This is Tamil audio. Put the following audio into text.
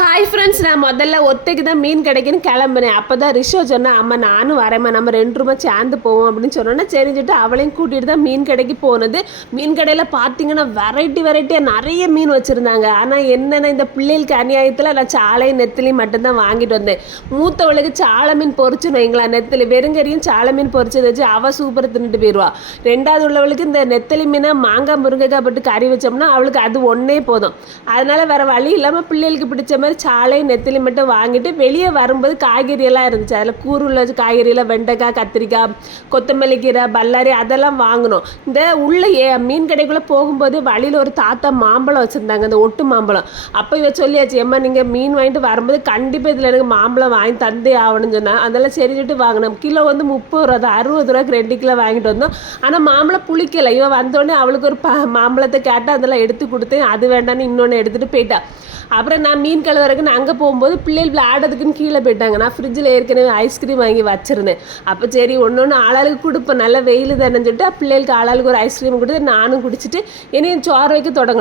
ஹாய் ஃப்ரெண்ட்ஸ் நான் முதல்ல ஒத்தைக்கு தான் மீன் கிடைக்குன்னு கிளம்புனேன். அப்போ தான் ரிஷோ சொன்னேன் அம்மா நானும் வரேம்மா. நம்ம ரெண்டு ரூபா சேர்ந்து போவோம் அப்படின்னு சொன்னோன்னா சரிஞ்சுட்டு அவளையும் கூட்டிகிட்டு தான் மீன் கடைக்கு போனது. மீன் கடையில் பார்த்தீங்கன்னா வெரைட்டி வெரைட்டியாக நிறைய மீன் வச்சுருந்தாங்க. ஆனால் என்னென்ன இந்த பிள்ளைகளுக்கு அநியாயத்தில் நான் சாலையும் நெத்திலையும் மட்டும்தான் வாங்கிட்டு வந்தேன். மூத்தவளுக்கு சாலை மீன் பொரிச்சுன்னு வைங்களா நெத்திலி. வெறுங்கறியும் சாலை மீன் பொரிச்சதை வச்சு அவள் சூப்பராக தின்னுட்டு போயிடுவா ரெண்டாவது உள்ளவளுக்கு இந்த நெத்தலி மீனை மாங்காய் முருங்கைக்காய் போட்டு கறி வச்சோம்னா அவளுக்கு அது ஒன்றே போதும். அதனால் வேறு வழி இல்லாமல் பிள்ளைகளுக்கு பிடிச்ச மாதிரி சாலை நெத்திலி மட்டும் வாங்கிட்டு வெளியே வரும்போது காய்கறி எல்லாம் இருந்துச்சு. அதில் கூறு உள்ள காய்கறியெல்லாம் வெண்டைக்காய் கத்திரிக்காய் கொத்தமல்லி கீரை பல்லாரி அதெல்லாம் வாங்கினோம். இந்த உள்ள ஏ மீன் கடைக்குள்ளே போகும்போது வழியில் ஒரு தாத்தா மாம்பழம் வச்சுருந்தாங்க அந்த ஒட்டு மாம்பழம். அப்போ இவ சொல்லியாச்சு ஏம்மா நீங்கள் மீன் வாங்கிட்டு வரும்போது கண்டிப்பாக இதில் எனக்கு மாம்பழம் வாங்கி தந்தே ஆகணும்னு சொன்னால் அதெல்லாம் சரிட்டு வாங்கினோம். கிலோ வந்து முப்பது ரூபா தான் அறுபது ரூபாய்க்கு ரெண்டு கிலோ வாங்கிட்டு வந்தோம். ஆனால் மாம்பழம் புளிக்கலை. இவன் வந்தோடனே அவளுக்கு ஒரு ப மாம்பழத்தை கேட்டால் அதெல்லாம் எடுத்து கொடுத்தேன். அது வேண்டான்னு இன்னொன்று எடுத்துகிட்டு போயிட்டா. அப்புறம் நான் மீன் வரைக்கும் அங்கே போகும்போது பிள்ளைகள் விளையாடுறதுக்குன்னு கீழே போயிட்டாங்க. நான் ஃப்ரிட்ஜில் ஏற்கனவே ஐஸ்கிரீம் வாங்கி வச்சிருந்தேன். அப்போ சரி ஒன்று ஒன்று ஆளாளுக்கு கொடுப்பேன் நல்ல வெயில் தானேன்னு சொல்லிட்டு பிள்ளைகளுக்கு ஆளாளுக்கு ஒரு ஐஸ்கிரீம் கொடுத்து நானும் குடிச்சிட்டு இனி சோறு வைக்க தொடங்கணும்.